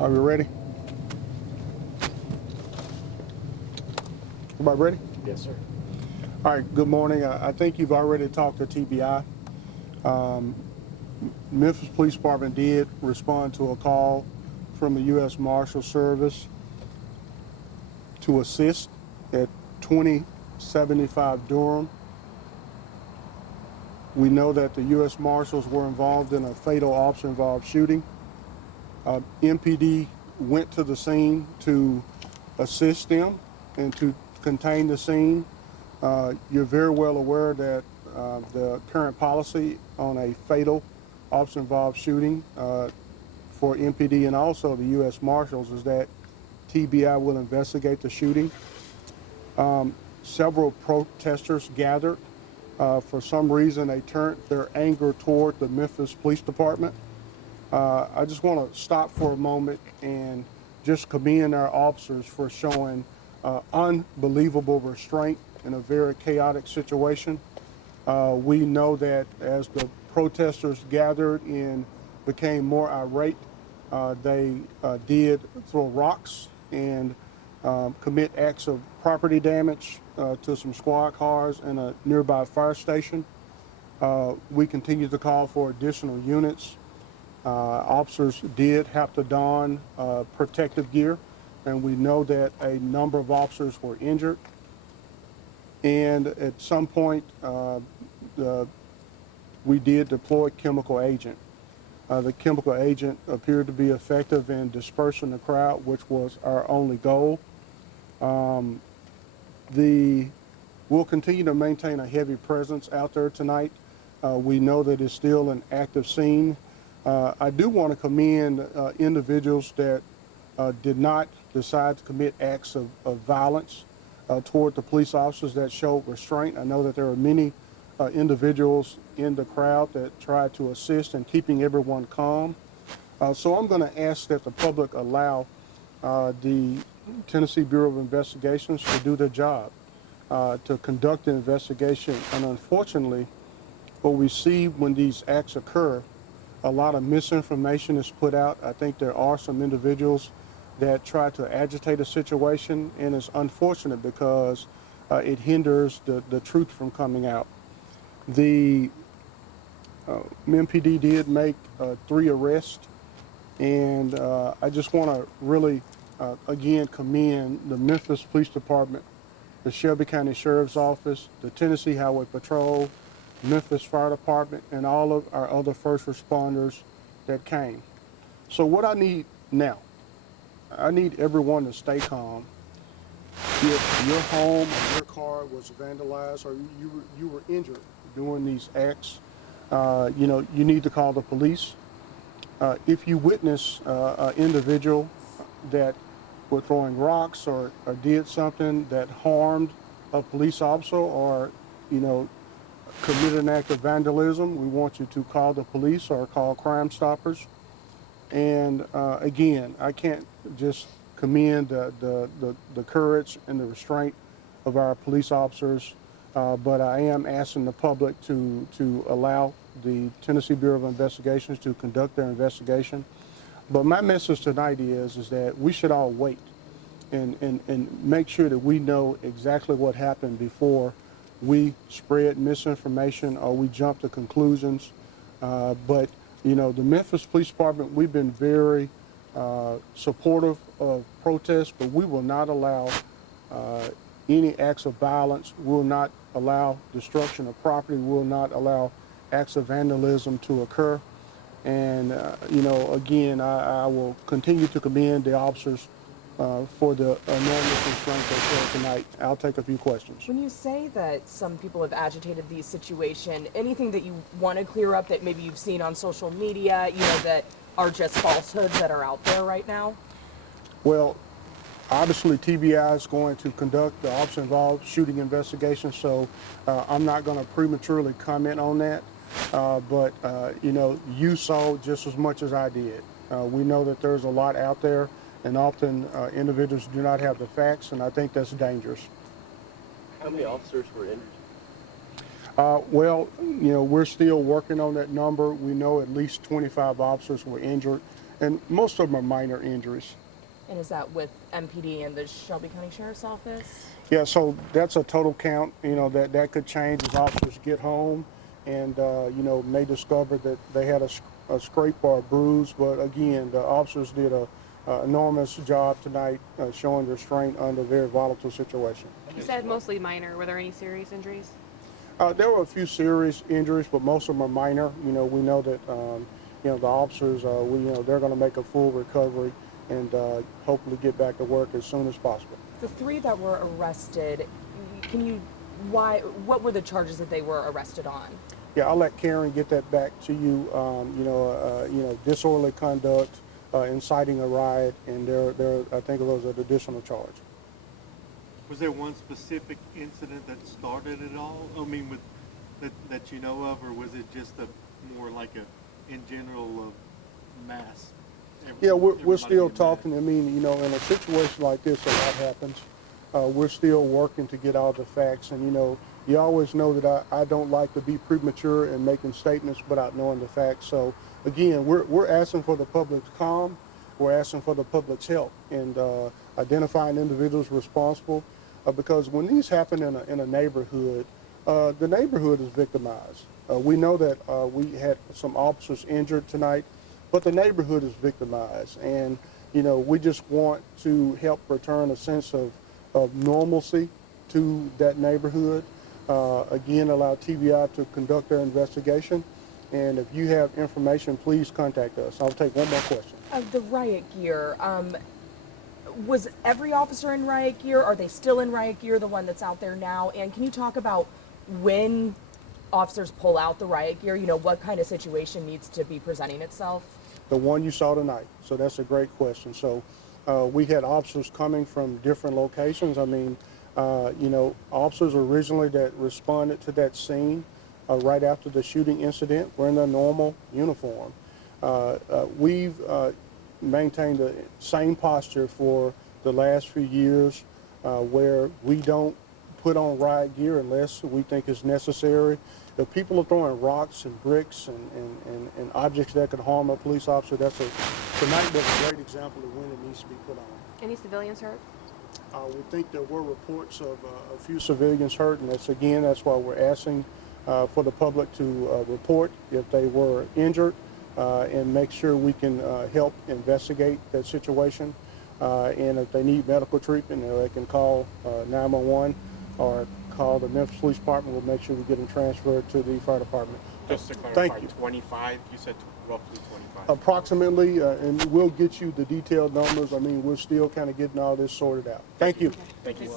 Are we ready? Everybody ready? Yes, sir. All right, good morning. I think you've already talked to TBI. Memphis Police Department did respond to a call from the U.S. Marshal Service to assist at 2075 Durham. We know that the U.S. Marshals were involved in a fatal officer-involved shooting. MPD went to the scene to assist them and to contain the scene. You're very well aware that the current policy on a fatal officer-involved shooting for MPD and also the U.S. Marshals is that TBI will investigate the shooting. Several protesters gathered. For some reason, they turned their anger toward the Memphis Police Department. I just want to stop for a moment and just commend our officers for showing unbelievable restraint in a very chaotic situation. We know that as the protesters gathered and became more irate, they did throw rocks and commit acts of property damage to some squad cars and a nearby fire station. We continue to call for additional units. Officers did have to don protective gear, and we know that a number of officers were injured. And at some point, we did deploy chemical agent. The chemical agent appeared to be effective in dispersing the crowd, which was our only goal. We'll continue to maintain a heavy presence out there tonight. We know that it's still an active scene. I do want to commend individuals that did not decide to commit acts of violence toward the police officers that showed restraint. I know that there are many individuals in the crowd that tried to assist in keeping everyone calm. So I'm going to ask that the public allow the Tennessee Bureau of Investigations to do their job, to conduct the investigation. And unfortunately, what we see when these acts occur, a lot of misinformation is put out. I think there are some individuals that try to agitate a situation, and it's unfortunate because it hinders the truth from coming out. The MPD did make 3 arrests, and I just want to really, again, commend the Memphis Police Department, the Shelby County Sheriff's Office, the Tennessee Highway Patrol, Memphis Fire Department, and all of our other first responders that came. So what I need now, I need everyone to stay calm. If your home or your car was vandalized or you were injured during these acts, you need to call the police. If you witness an individual that were throwing rocks or did something that harmed a police officer or, committed an act of vandalism, we want you to call the police or call Crime Stoppers. And again, I can't just commend the courage and the restraint of our police officers, but I am asking the public to allow the Tennessee Bureau of Investigations to conduct their investigation. But my message tonight is that we should all wait and make sure that we know exactly what happened before we spread misinformation or we jump to conclusions. But the Memphis Police Department, we've been very supportive of protests, but we will not allow any acts of violence. We will not allow destruction of property. We will not allow acts of vandalism to occur. And, again, I will continue to commend the officers for the enormous restraint they showed tonight. I'll take a few questions. When you say that some people have agitated the situation, anything that you want to clear up that maybe you've seen on social media, that are just falsehoods that are out there right now? Well, obviously TBI is going to conduct the officer-involved shooting investigation, so I'm not going to prematurely comment on that. But you saw just as much as I did. We know that there's a lot out there, and often individuals do not have the facts, and I think that's dangerous. How many officers were injured? Well, we're still working on that number. We know at least 25 officers were injured, And most of them are minor injuries. And is that with MPD and the Shelby County Sheriff's Office? Yeah, so that's a total count, that could change as officers get home and, may discover that they had a scrape or a bruise. But again, the officers did a enormous job tonight showing restraint under a very volatile situation. You said mostly minor. Were there any serious injuries? There were a few serious injuries, but most of them are minor. We know that, the officers, they're going to make a full recovery and hopefully get back to work as soon as possible. The three that were arrested, what were the charges that they were arrested on? Yeah, I'll let Karen get that back to you. Disorderly conduct, inciting a riot, and there I think it was an additional charge. Was there one specific incident that started it all? I mean, that you know of, or was it just more like in general mass? Yeah, we're Everybody still in talking. mass? I mean, in a situation like this, a lot happens. We're still working to get all the facts, and you always know that I don't like to be premature in making statements without knowing the facts. So again, we're asking for the public's calm. We're asking for the public's help and identifying individuals responsible, because when these happen in a neighborhood, the neighborhood is victimized. We know that we had some officers injured tonight, but the neighborhood is victimized, and we just want to help return a sense of normalcy to that neighborhood. Again, allow TBI to conduct their investigation, and if you have information, please contact us. I'll take one more question. The riot gear, was every officer in riot gear? Are they still in riot gear, the one that's out there now? And can you talk about when officers pull out the riot gear, what kind of situation needs to be presenting itself? The one you saw tonight. So that's a great question. So we had officers coming from different locations. I mean, officers originally that responded to that scene right after the shooting incident were in their normal uniform. We've maintained the same posture for the last few years, where we don't put on riot gear unless we think it's necessary. If people are throwing rocks and bricks and objects that could harm a police officer, tonight was a great example of when it needs to be put on. Any civilians hurt? We think there were reports of a few civilians hurt, and that's why we're asking for the public to report if they were injured, and make sure we can help investigate that situation. And if they need medical treatment, they can call 911 or call the Memphis Police Department. We'll make sure we get them transferred to the fire department. Just to clarify, Thank you. 25, you said roughly 25. Approximately, and we'll get you the detailed numbers. I mean, we're still kind of getting all this sorted out. Thank you. Thank you.